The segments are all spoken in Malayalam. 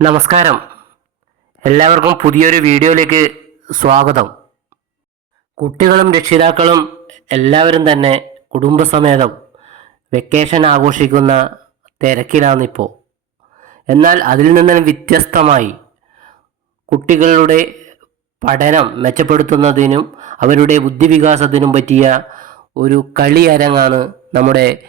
നമസ്കാരം. എല്ലാവർക്കും പുതിയൊരു വീഡിയോയിലേക്ക് സ്വാഗതം. കുട്ടികളും രക്ഷിതാക്കളും എല്ലാവരും തന്നെ കുടുംബസമേതം വെക്കേഷൻ ആഘോഷിക്കുന്ന തിരക്കിലാണിപ്പോൾ എന്നാൽ അതിൽ നിന്നും വ്യത്യസ്തമായി കുട്ടികളുടെ പഠനം മെച്ചപ്പെടുത്തുന്നതിനും അവരുടെ ബുദ്ധിവികാസത്തിനും പറ്റിയ ഒരു കളി അരങ്ങാണ് നമ്മുടെ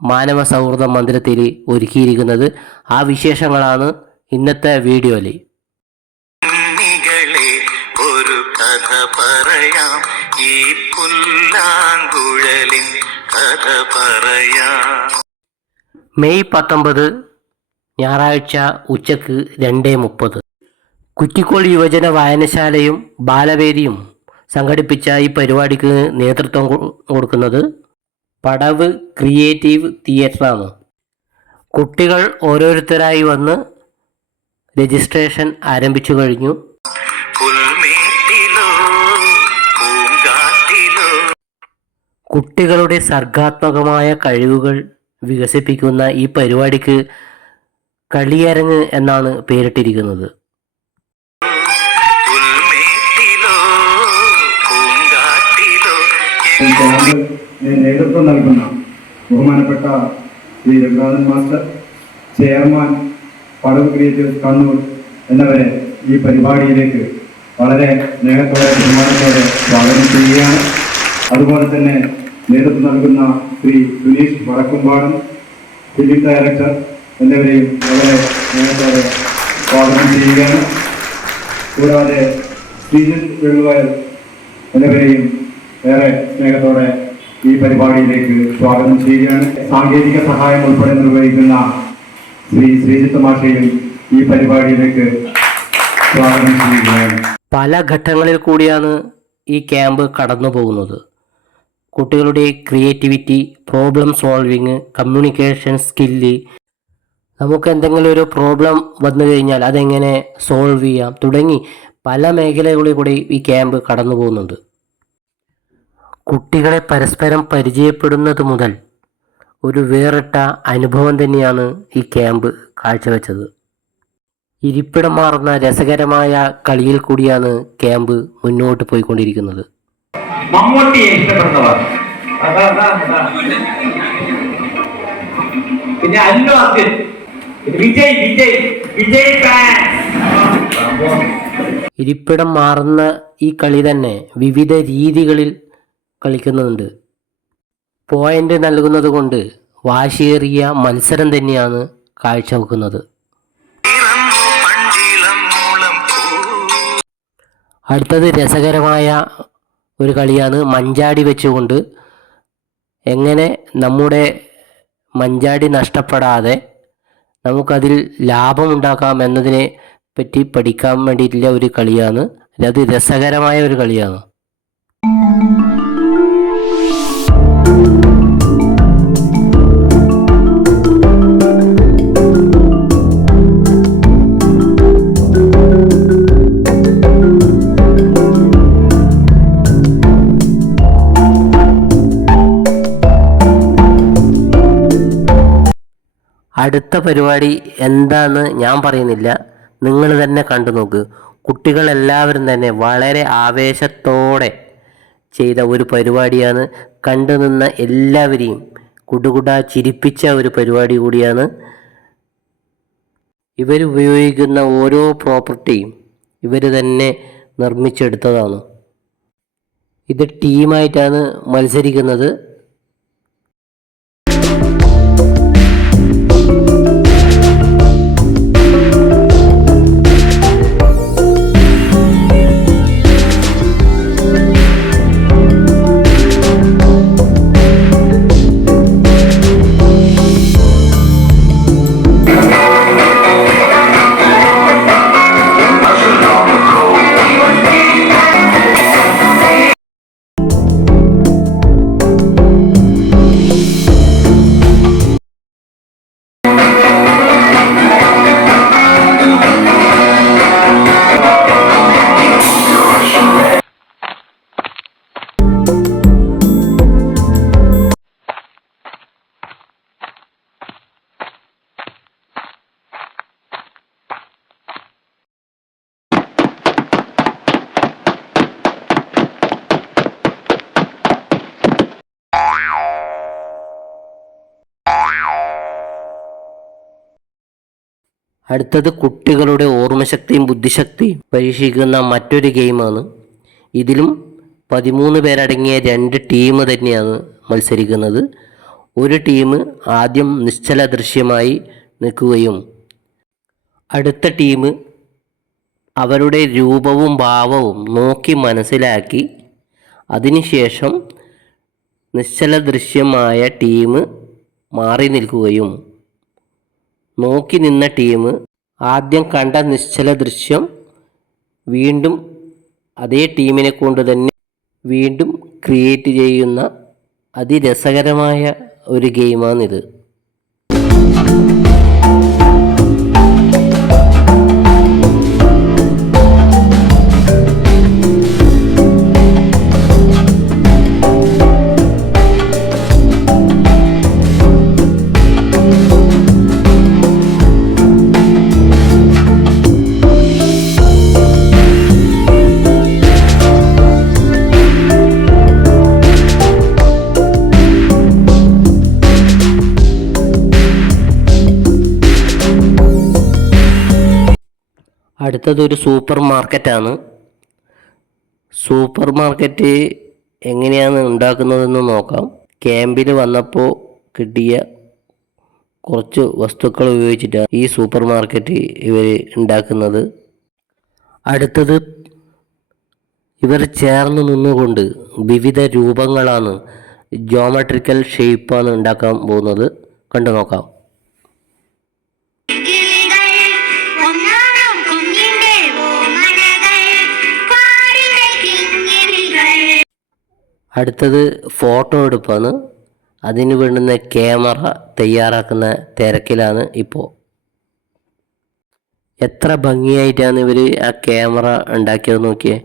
മാനവ സൗഹൃദ മന്ദിരത്തിൽ ഒരുക്കിയിരിക്കുന്നത്. ആ വിശേഷങ്ങളാണ് ഇന്നത്തെ വീഡിയോയിൽ. ഒരു കഥ പറയാം. ഈ പുല്ലാങ്കുഴലിൻ കഥ പറയാം. മെയ് പത്തൊമ്പത് ഞായറാഴ്ച ഉച്ചയ്ക്ക് രണ്ടേ മുപ്പത്. കുറ്റിക്കോൾ യുവജന വായനശാലയും ബാലവേദിയും സംഘടിപ്പിച്ച ഈ പരിപാടിക്ക് നേതൃത്വം കൊടുക്കുന്നത് പടവ് ക്രിയേറ്റീവ് തിയേറ്ററാണ്. കുട്ടികൾ ഓരോരുത്തരായി വന്ന് രജിസ്ട്രേഷൻ ആരംഭിച്ചു കഴിഞ്ഞു. കുട്ടികളുടെ സർഗാത്മകമായ കഴിവുകൾ വികസിപ്പിക്കുന്ന ഈ പരിപാടിക്ക് കളിയരങ്ങ് എന്നാണ് പേരിട്ടിരിക്കുന്നത്. നേതൃത്വം നൽകുന്ന ബഹുമാനപ്പെട്ട Shri Raghunathan master chairman Padav creative Kannur എന്നിവരെ ഈ പരിപാടിയിലേക്ക് വളരെ സ്നേഹത്തോടെ ബഹുമാനത്തോടെ സ്വാഗതം ചെയ്യുകയാണ്. അതുപോലെ തന്നെ നേതൃത്വം നൽകുന്ന ശ്രീ സുനീഷ് വടക്കുംപാടം ഫിലിം ഡയറക്ടർ എന്നിവരെയും വളരെ സ്നേഹത്തോടെ സ്വാഗതം ചെയ്യുകയാണ്. കൂടാതെ ശ്രീജിത് വെള്ളുവയൽ എന്നിവരെയും ഏറെ സ്നേഹത്തോടെ ഈ പരിപാടിയിലേക്ക് സ്വാഗതം ചെയ്യുകയാണ്. സാങ്കേതിക സഹായം ഉൾപ്പെടെ നിർവഹിക്കുന്ന ശ്രീ ശ്രീജിത്ത് മാഷയും ഈ പരിപാടിയിലേക്ക് സ്വാഗതം ചെയ്യുകയാണ്. പല ഘട്ടങ്ങളിൽ കൂടിയാണ് ഈ ക്യാമ്പ് കടന്നു പോകുന്നത്. കുട്ടികളുടെ creativity problem solving communication skill നമുക്ക് എന്തെങ്കിലും ഒരു പ്രോബ്ലം വന്നു കഴിഞ്ഞാൽ അതെങ്ങനെ സോൾവ് ചെയ്യാം തുടങ്ങി പല മേഖലകളിൽ കൂടി ഈ ക്യാമ്പ് കടന്നു പോകുന്നുണ്ട്. കുട്ടികളെ പരസ്പരം പരിചയപ്പെടുന്നത് മുതൽ ഒരു വേറിട്ട അനുഭവം തന്നെയാണ് ഈ ക്യാമ്പ് കാഴ്ചവെച്ചത്. ഇരിപ്പിടം മാറുന്ന രസകരമായ കളിയിൽ കൂടിയാണ് ക്യാമ്പ് മുന്നോട്ട് പോയിക്കൊണ്ടിരിക്കുന്നത്. മമ്മൂട്ടിയെ ഇഷ്ടപ്പെടുന്നവർ. പിന്നെ അല്ലു അർജുൻ. വിജയ് വിജയ് വിജയ് ഇരിപ്പിടം മാറുന്ന ഈ കളി തന്നെ വിവിധ രീതികളിൽ കളിക്കുന്നുണ്ട്. പോയിന്റ് നൽകുന്നത് കൊണ്ട് വാശിയേറിയ മത്സരം തന്നെയാണ് കാഴ്ചവെക്കുന്നത്. അടുത്തത് രസകരമായ ഒരു കളിയാണ് മഞ്ചാടി വെച്ചുകൊണ്ട്. എങ്ങനെ നമ്മുടെ മഞ്ചാടി നഷ്ടപ്പെടാതെ നമുക്കതിൽ ലാഭമുണ്ടാക്കാം എന്നതിനെ പറ്റി പഠിക്കാൻ വേണ്ടിയിട്ടുള്ള ഒരു കളിയാണ്. അത് രസകരമായ ഒരു കളിയാണ്. അടുത്ത പരിപാടി എന്താന്ന് ഞാൻ പറയുന്നില്ല. നിങ്ങൾ തന്നെ കണ്ടു നോക്ക്. കുട്ടികളെല്ലാവരും തന്നെ വളരെ ആവേശത്തോടെ ചെയ്ത ഒരു പരിപാടിയാണ്. കണ്ടു നിന്ന എല്ലാവരെയും കുടുകുട ചിരിപ്പിച്ച ഒരു പരിപാടി കൂടിയാണ്. ഇവർ ഉപയോഗിക്കുന്ന ഓരോ പ്രോപ്പർട്ടിയും ഇവർ തന്നെ നിർമ്മിച്ചെടുത്തതാണ്. ഇത് ടീമായിട്ടാണ് മത്സരിക്കുന്നത്. അടുത്തത് കുട്ടികളുടെ ഓർമ്മശക്തിയും ബുദ്ധിശക്തിയും. പരീക്ഷിക്കുന്ന മറ്റൊരു ഗെയിമാണ്. ഇതിലും പതിമൂന്ന് പേരടങ്ങിയ രണ്ട് ടീം തന്നെയാണ് മത്സരിക്കുന്നത്. ഒരു ടീം ആദ്യം നിശ്ചല ദൃശ്യമായി നിൽക്കുകയും അടുത്ത ടീം അവരുടെ രൂപവും ഭാവവും നോക്കി മനസ്സിലാക്കി അതിനുശേഷം നിശ്ചല ദൃശ്യമായ ടീം മാറി നിൽക്കുകയും നോക്കി നിന്ന ടീം ആദ്യം കണ്ട നിശ്ചല ദൃശ്യം വീണ്ടും അതേ ടീമിനെ കൊണ്ട് തന്നെ വീണ്ടും ക്രിയേറ്റ് ചെയ്യുന്ന അതിരസകരമായ ഒരു ഗെയിമാണിത് അടുത്തതൊരു സൂപ്പർ മാർക്കറ്റാണ് സൂപ്പർ മാർക്കറ്റ് എങ്ങനെയാണ് ഉണ്ടാക്കുന്നതെന്ന് നോക്കാം. ക്യാമ്പിൽ വന്നപ്പോൾ കിട്ടിയ കുറച്ച് വസ്തുക്കൾ ഉപയോഗിച്ചിട്ടാണ് ഈ സൂപ്പർ മാർക്കറ്റ് ഇവർ ഉണ്ടാക്കുന്നത്. അടുത്തത് ഇവർ ചേർന്ന് നിന്നുകൊണ്ട് വിവിധ രൂപങ്ങളാണ് ജോമെട്രിക്കൽ ഷേപ്പാണ് ഉണ്ടാക്കാൻ പോകുന്നത്. കണ്ടു നോക്കാം. അടുത്തത് ഫോട്ടോ എടുപ്പാണ്. അതിന് വേണ്ടുന്ന ക്യാമറ തയ്യാറാക്കുന്ന തിരക്കിലാണ് ഇപ്പോൾ എത്ര ഭംഗിയായിട്ടാണ് ഇവർ ആ ക്യാമറ ഉണ്ടാക്കിയത് നോക്കിയേ.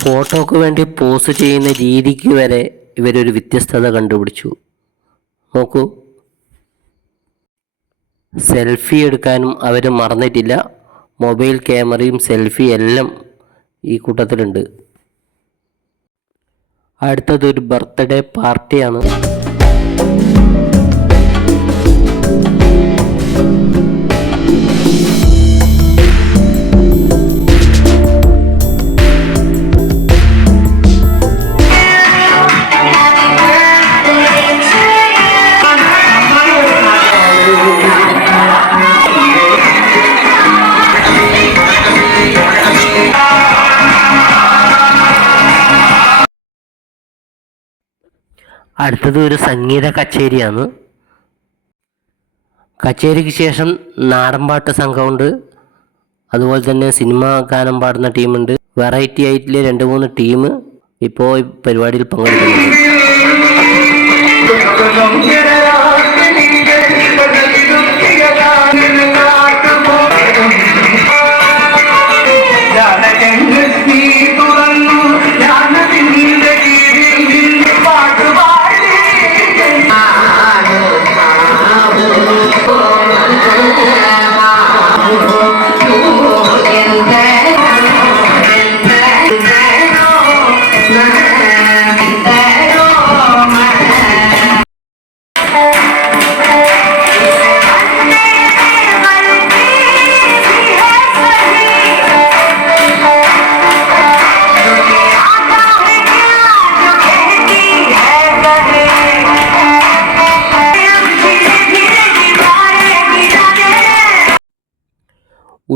ഫോട്ടോക്ക് വേണ്ടി പോസ് ചെയ്യുന്ന രീതിക്ക് വരെ ഇവരൊരു വ്യത്യസ്തത കണ്ടുപിടിച്ചു. നോക്കൂ. സെൽഫി എടുക്കാനും അവർ മറന്നിട്ടില്ല. മൊബൈൽ ക്യാമറയും സെൽഫി എല്ലാം ഈ കൂട്ടത്തിലുണ്ട്. അടുത്തതൊരു ബർത്ത്ഡേ പാർട്ടിയാണ് അടുത്തത് ഒരു സംഗീത കച്ചേരിയാണ്. കച്ചേരിക്ക് ശേഷം നാടൻപാട്ട് സംഘമുണ്ട്. അതുപോലെ തന്നെ സിനിമ ഗാനം പാടുന്ന ടീമുണ്ട്. വെറൈറ്റി ആയിട്ടുള്ള രണ്ട് മൂന്ന് ടീം ഇപ്പോൾ പരിപാടിയിൽ പങ്കെടുക്കുന്നുണ്ട്.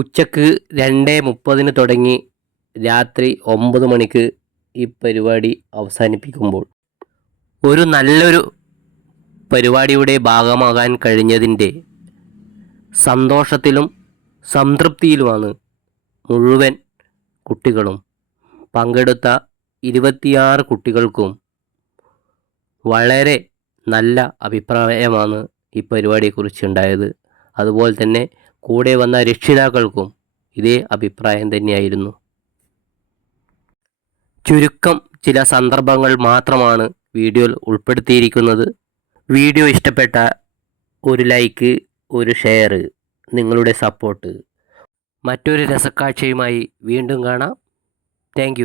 ഉച്ചയ്ക്ക് രണ്ട് മുപ്പതിന് തുടങ്ങി രാത്രി ഒമ്പത് മണിക്ക് ഈ പരിപാടി അവസാനിപ്പിക്കുമ്പോൾ ഒരു നല്ലൊരു പരിപാടിയുടെ ഭാഗമാകാൻ കഴിഞ്ഞതിന്റെ സന്തോഷത്തിലും സംതൃപ്തിയിലുമാണ് മുഴുവൻ കുട്ടികളും. പങ്കെടുത്ത ഇരുപത്തിയാറ് കുട്ടികൾക്കും വളരെ നല്ല അഭിപ്രായമാണ് ഈ പരിപാടിയെക്കുറിച്ച് ഉണ്ടായത് അതുപോലെ തന്നെ കൂടെ വന്ന രക്ഷിതാക്കൾക്കും ഇതേ അഭിപ്രായം തന്നെയായിരുന്നു. ചുരുക്കം ചില സന്ദർഭങ്ങൾ മാത്രമാണ് വീഡിയോയിൽ ഉൾപ്പെടുത്തിയിരിക്കുന്നത്. വീഡിയോ ഇഷ്ടപ്പെട്ട ഒരു ലൈക്ക് ഒരു ഷെയർ നിങ്ങളുടെ സപ്പോർട്ട്. മറ്റൊരു രസക്കാഴ്ചയുമായി വീണ്ടും കാണാം. താങ്ക്